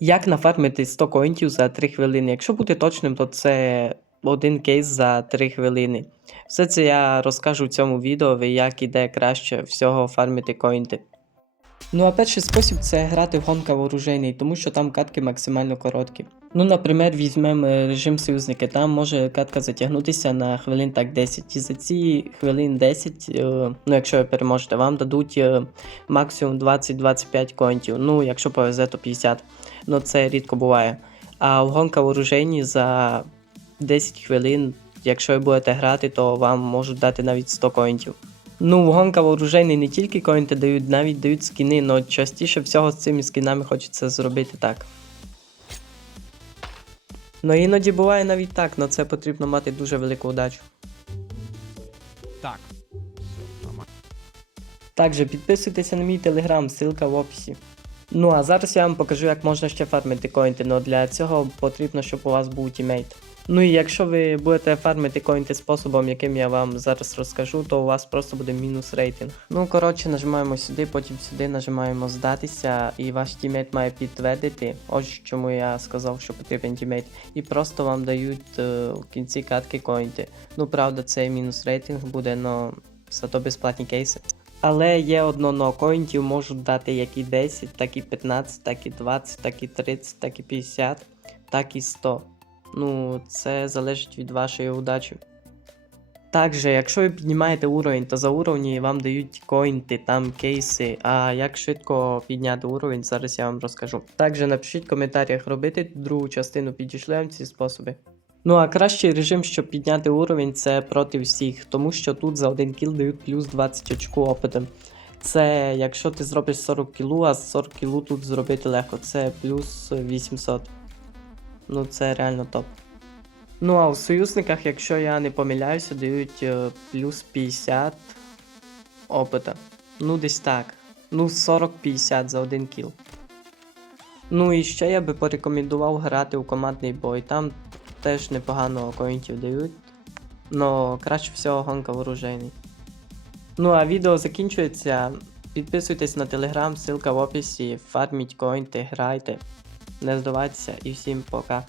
Як нафармити 100 коінтів за 3 хвилини? Якщо бути точним, то це один кейс за 3 хвилини. Все це я розкажу в цьому відео, як іде краще всього фармити коінти. Ну а перший спосіб це грати в гонка вооружений, тому що там катки максимально короткі. Ну, наприклад, візьмемо е, режим союзники, там може катка затягнутися на хвилин так 10. І за ці хвилин 10, е, ну якщо ви переможете, вам дадуть е, максимум 20-25 коінтів. Ну, якщо повезе, то 50. Ну це рідко буває. А в гонка вооружені за 10 хвилин, якщо ви будете грати, то вам можуть дати навіть 100 коінтів. Ну, в гонка вооружений не тільки коінти дають, навіть дають скіни, але частіше всього з цими скінами хочеться зробити так. Ну іноді буває навіть так, але це потрібно мати дуже велику удачу. Так. Також підписуйтеся на мій телеграм, ссылка в описі. Ну а зараз я вам покажу, як можна ще фармити коінти, але для цього потрібно, щоб у вас був тімейт. Ну і якщо ви будете фармити коінти способом, яким я вам зараз розкажу, то у вас просто буде мінус рейтинг. Ну коротше, нажимаємо сюди, потім сюди нажимаємо здатися, і ваш тімейт має підтвердити. Ось чому я сказав, що потрібен тімейт. І просто вам дають е, в кінці катки коінти. Ну правда, цей мінус рейтинг буде, но зато безплатні кейси. Але є одно но коінтів можуть дати як і 10, так і 15, так і 20, так і 30, так і 50, так і 100. Ну, це залежить від вашої удачі. Також, якщо ви піднімаєте уровень, то за уровні вам дають коінти, там кейси. А як швидко підняти уровень, зараз я вам розкажу. Також напишіть в коментарях, робити другу частину, підійшли вам ці способи. Ну а кращий режим, щоб підняти уровень, це проти всіх, тому що тут за один кіл дають плюс 20 очку опиту. Це якщо ти зробиш 40 кілу, а 40 кілу тут зробити легко, це плюс 800. Ну це реально топ. Ну а в союзниках, якщо я не помиляюся, дають е, плюс 50 опита. Ну десь так. Ну 40-50 за один кіл. Ну і ще я би порекомендував грати у командний бой. Там теж непогано коінтів дають. Но краще всього гонка вооружений. Ну а відео закінчується. Підписуйтесь на телеграм, ссылка в описі, фарміть коінти, грайте. Не здавайтеся і всім пока.